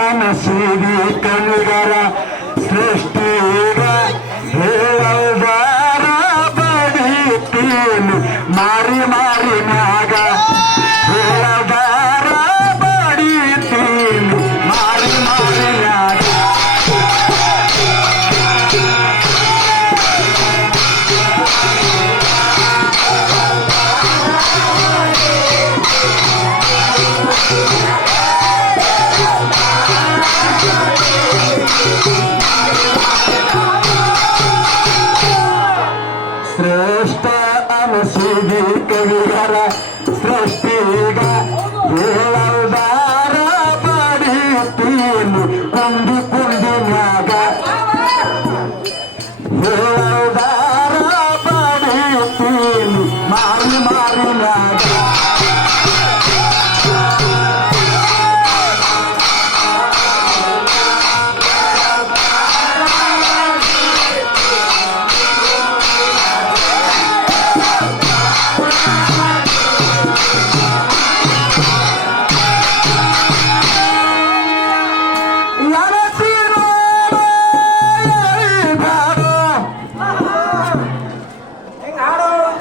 ಅನಸೂರಿ ಕಣಿಗರ ಸೃಷ್ಟಿಗ ಹೇಳದಾರ ಬಡಿತೀನಿ ಮಾರಿ ಮಾರಿ ಮ್ಯಾಗ ಹೇಳದಾರ ಬಡಿತೀನಿ ಮಾರಿ ಮಾರಿ ಮ್ಯಾಗ ಶ್ರೇಷ್ಠ ಅನಸೂರಿ ಕವಿಗರ ಸೃಷ್ಟಿಗ ಹೇಳದಾರ ಬಡಿತೀನಿ ಕುಂಡಿ ಕುಂಡಿ ಮ್ಯಾಗ ಹೇಳದಾರ ಬಡಿತೀನಿ ಮಾರಿ ಮಾರಿ ಮ್ಯಾಗ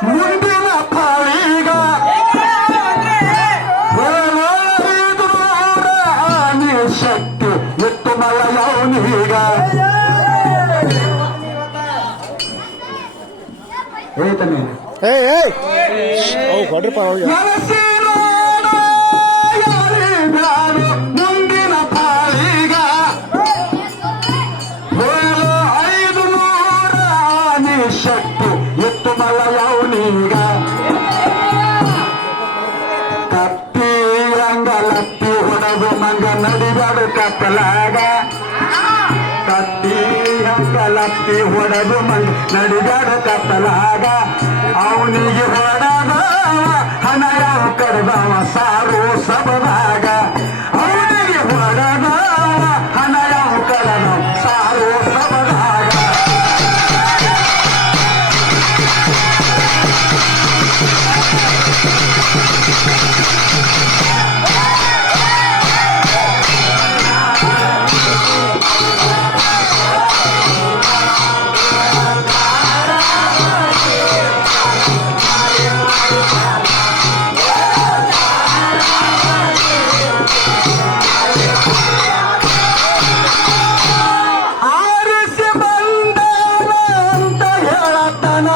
ಮುಂದಿನ ಪಾಳಿಗ ಆನೆ ಶಕ್ತಿ ಎತ್ತು ಮಲಯವನೀಗ ಹೇಳ್ತಾನೆ ಮುಂದಿನ ಪಾಳಿಗ 500 ಆನೆ ಶಕ್ತಿ ಎತ್ತು ಮಲಯವನೀಗ ಕತ್ತಿ ಅಂಗಲತ್ತಿ ಹೊಡೆದು ಮಂಗ ನಡಿಬಾಡು ಕತ್ತಲಾಗ ಕತ್ತಿ ಅಂಗಲತ್ತಿ ಹೊಡೆದು ಮಂಗ ನಡಿಬಾಡು ಕತ್ತಲಾಗ ಅವನಿಗೆ ಹೊಡೆದ ಹಣ ಯಾವ ಕರೆದವ ಸಾರು ಸಬದಾಗ ಅವನಿಗೆ ಹೊಡೆದ ಹಣ ಯಾವ ಕರೆದವ ಸಾರು ಸಬದಾಗ ಆರಿಸಿ ಬಂದವ ಅಂತ ಹೇಳತನ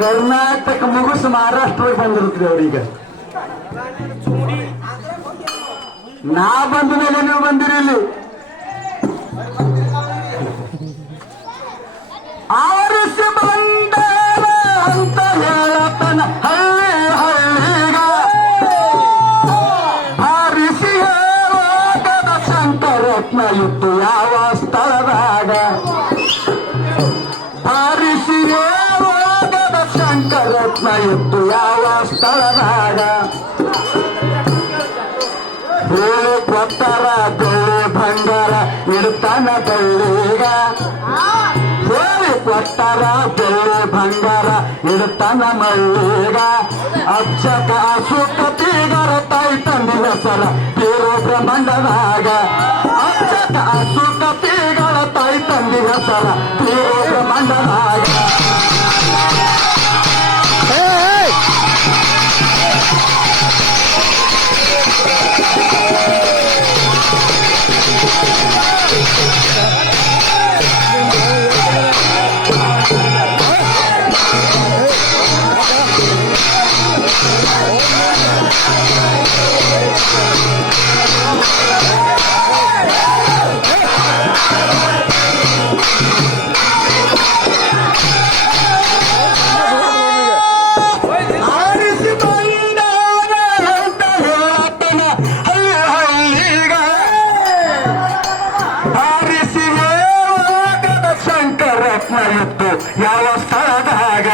ಕರ್ನಾಟಕ ಮುಗಿಸ್ ಮಹಾರಾಷ್ಟ್ರಕ್ಕೆ ಬಂದಿರುತ್ತೀರಿ ಅವ್ರೀಗ ನಾ ಬಂದ ಮೇಲೆ ನೀವು ಬಂದಿರಿ ಇಲ್ಲಿ ಆರಿಸಿ ಬಂದವ ಅಂತ ಹೇಳತನ ಹಳ್ಳಿ ಹಳ್ಳಿಗ ಆರಿಸಿ ಹೇಳೋದದ ಶಂಕರತ್ನ ಇತ್ತು ಯಾವ ಸ್ಥಳದಾಗ ಆರಿಸಿ ಹೇಳೋದದ ಶಂಕರತ್ನ ಇತ್ತು ಯಾವ ಸ್ಥಳದಾಗ ಹೇಳಿ ಕೊಟ್ಟರ ಬೆಳ್ಳಿ ಬಂಗಾರ ಇಡ್ತಾನ ಬಳ್ಳಿಗ ಹೇಳಿ ಕೊಟ್ಟರ ಬೆಳ್ಳಿ ಬಂಗಾರ ಇಡ್ತಾನ ಮಳ್ಳಿಗ ಅಕ್ಷಕ ಅಸುಕತಿಗರ ತಾಯಿ ತಂದಿನ ಸರ ತೀರೋ ಬ್ರಹ್ಮಾಂಡದಾಗ ಅಕ್ಷಕ ಅಸುಕತಿಗಳ ತಾಯಿ ತಂದಿನ ಸರ ತೀರೋ ಬ್ರಹ್ಮಾಂಡದಾಗ ಯಾವ ಸ್ಥಳದಾಗ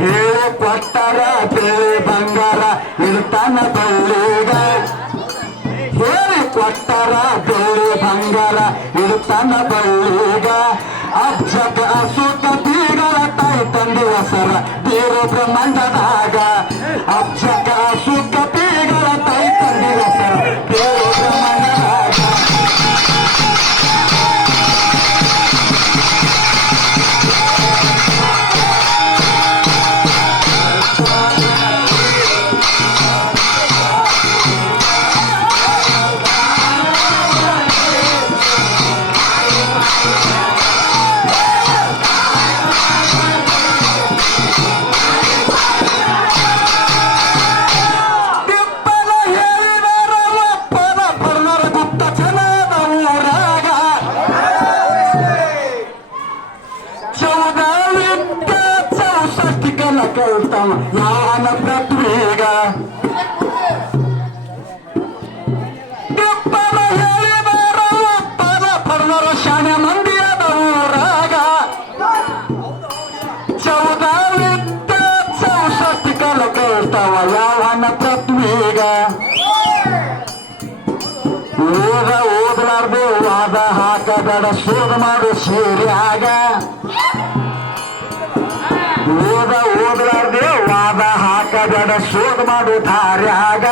ಹೇಳಿ ಕೊಟ್ಟರ ಬೆಳ್ಳಿ ಬಂಗಾರ ಇಡ್ತಾನ ಬಳ್ಳಿಗ ಹೇಳಿ ಕೊಟ್ಟರ ಬೆಳ್ಳಿ ಬಂಗಾರ ಇಡ್ತಾನ ಬಳ್ಳಿಗ ಅಬ್ಜಕ ಅಸುತ ಬೀಗರ ತಾಯಿ ತಂದೆ ಹೆಸರ ತೀರೋ ಬ್ರಹ್ಮಾಂಡದಾಗ ಅಬ್ಜಕ ಅಸುತ ಬೀಗರ ಈಗ ಓದಲಾರ್ದು ವಾದ ಹಾಕಬೇಡ ಶೋಧ ಮಾಡು ಸೇರಿಯಾಗ ಓದಲಾರ್ದೆ ವಾದ ಹಾಕಬೇಡ ಶೋಧ ಮಾಡು ದಾರ್ಯಾಗ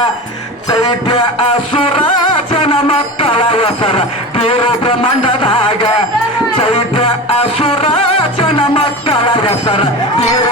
ಚೈತ್ಯ ಅಸುರಾಜನ ಮಕ್ಕಳ ಹೆಸರ ಬೀರು ಬ್ರಹ್ಮಾಂಡದಾಗ ಚೈತ್ಯ ಅಸುರಾಜನ ಮಕ್ಕಳ ಹೆಸರ ಬೀರು